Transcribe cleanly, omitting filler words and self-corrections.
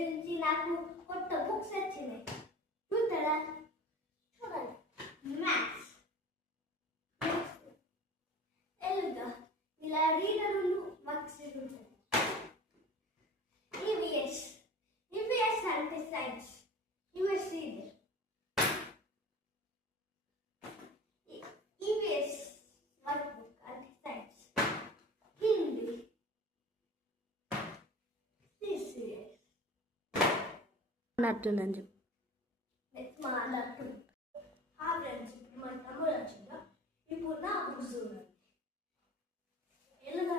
నుంచి నాకు కొత్త బుక్స్ వచ్చినాయి. చూస్తారా? చూడండి. మ్యాథ్స్ తెలుగుగా ఇలా రీడర్లు వర్క్స్ ఉంటాయి. ఈవీఎస్ అంటే science. EVS reader. EVS work book అంటే సైన్స్. హిందీ నట్టునని చెప్పు. మా నట్టు ఫ్రెండ్స్, ఇప్పుడు మన తమ్ముడు వచ్చిందా. ఇప్పుడు నా బుక్స్ ఉన్నాయి. ఎల్లుగా